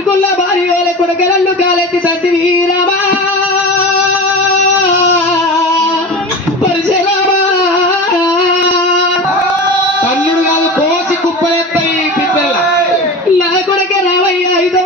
పట్టుకున్న భార్యోల కొడకలన్ను కాలెత్తి సత్తి వీరమా. పరిశరామా కన్నుడు కాదు కోసి కుప్పలెత్తాయి పిల్లల నా కొడక రావయ్య ఇది